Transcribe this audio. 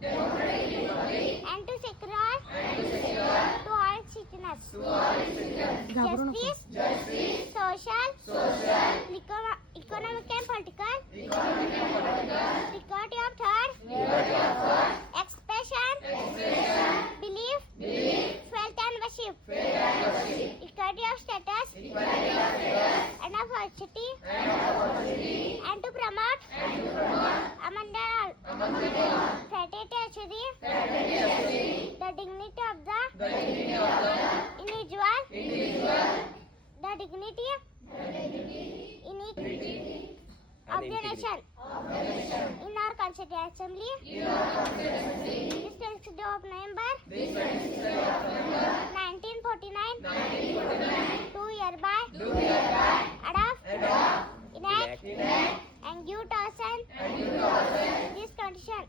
republic and to secure to all citizens justice, social, economic and political equality of thought, expression, belief, faith and worship, equality of status and of opportunity, and to promote among all fraternity, achieve the dignity of the individual, the dignity in of the nation. In our Constituent Assembly, this 26th of November 1949, do hereby adopt, enact, and give to us this condition.